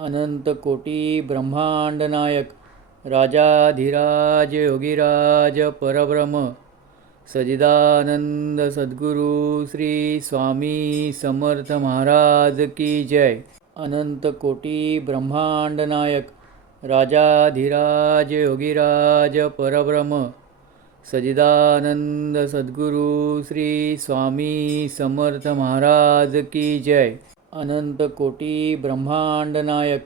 अनंत कोटी ब्रह्मांड नायक राजाधिराज योगीराज परब्रह्म सजिदानंद सद्गुरु श्री स्वामी समर्थ महाराज की जय। अनंत कोटी ब्रह्मांड नायक राजाधिराज योगीराज परब्रह्म सजिदानंद सद्गुरु श्री स्वामी समर्थ महाराज की जय। अनंत कोटी ब्रह्मांड नायक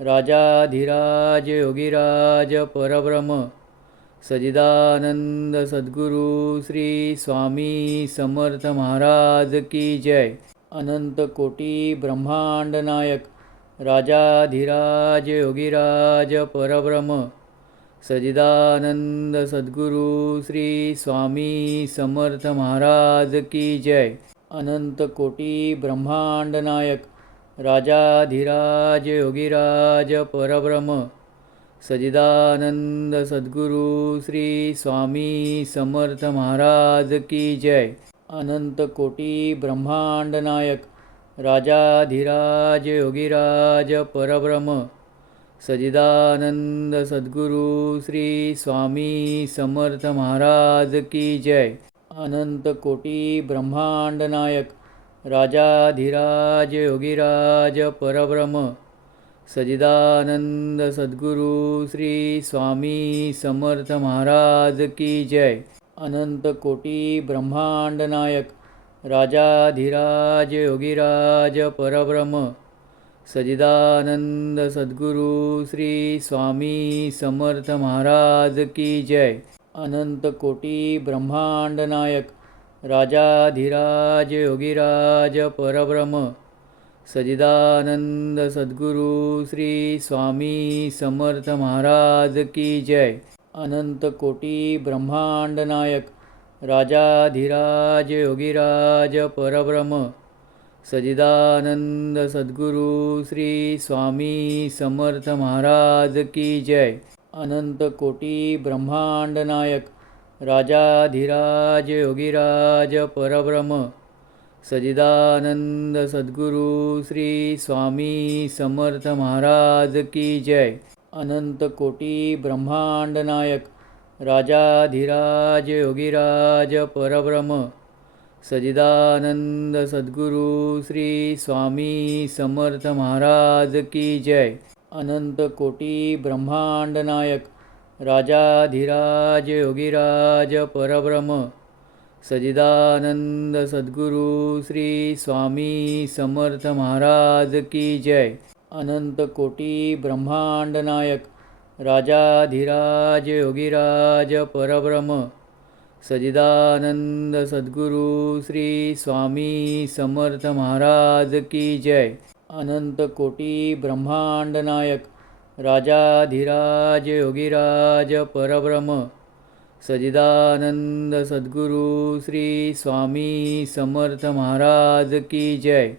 राजाधिराज योगीराज परब्रह्म सजिदानंद सद्गुरु श्री स्वामी समर्थ महाराज की जय। अनंत कोटी ब्रह्मांड नायक राजाधिराज योगीराज परब्रह्म सजिदानंद सद्गुरु श्री स्वामी समर्थ महाराज की जय। अनंत कोटी ब्रह्मांड नायक राजाधिराज योगीराज परब्रह्म सजिदानंद सद्गुरु श्री स्वामी समर्थ महाराज की जय। अनंत कोटी ब्रह्मांड नायक राजाधिराज योगीराज परब्रह्म सजिदानंद सद्गुरु श्री स्वामी समर्थ महाराज की जय। अनंत कोटी ब्रह्मांड नायक राजाधिराज योगीराज परब्रह्म सजिदानंद सद्गुरु श्री स्वामी समर्थ महाराज की जय। अनंत कोटी ब्रह्मांड नायक राजाधिराज योगीराज परब्रह्म सजिदानंद सद्गुरु श्री स्वामी समर्थ महाराज की जय। अनंत कोटी ब्रह्मांड नायक राजाधिराज योगीराज परब्रह्म सजिदानंद सद्गुरु श्री स्वामी समर्थ महाराज की जय। अनंत कोटी ब्रह्मांड नायक राजाधिराज योगीराज परब्रह्म सजिदानंद सद्गुरु श्री स्वामी समर्थ महाराज की जय। अनंत कोटी ब्रह्मांड नायक राजाधिराज योगीराज परब्रह्म सजिदानंद सद्गुरु श्री स्वामी समर्थ महाराज की जय। अनंत कोटी ब्रह्मांड नायक राजाधिराज योगीराज परब्रह्म सजिदानंद सद्गुरु श्री स्वामी समर्थ महाराज की जय। अनंत कोटी ब्रह्मांड नायक राजाधिराज योगीराज परब्रह्म सजिदानंद सद्गुरु श्री स्वामी समर्थ महाराज की जय। अनंत कोटी ब्रह्मांड नायक राजाधिराज योगीराज परब्रह्म सजिदानंद सद्गुरु श्री स्वामी समर्थ महाराज की जय। अनंत कोटी ब्रह्मांड नायक राजाधिराज योगीराज परब्रह्म सजिदानंद सद्गुरु श्री स्वामी समर्थ महाराज की जय।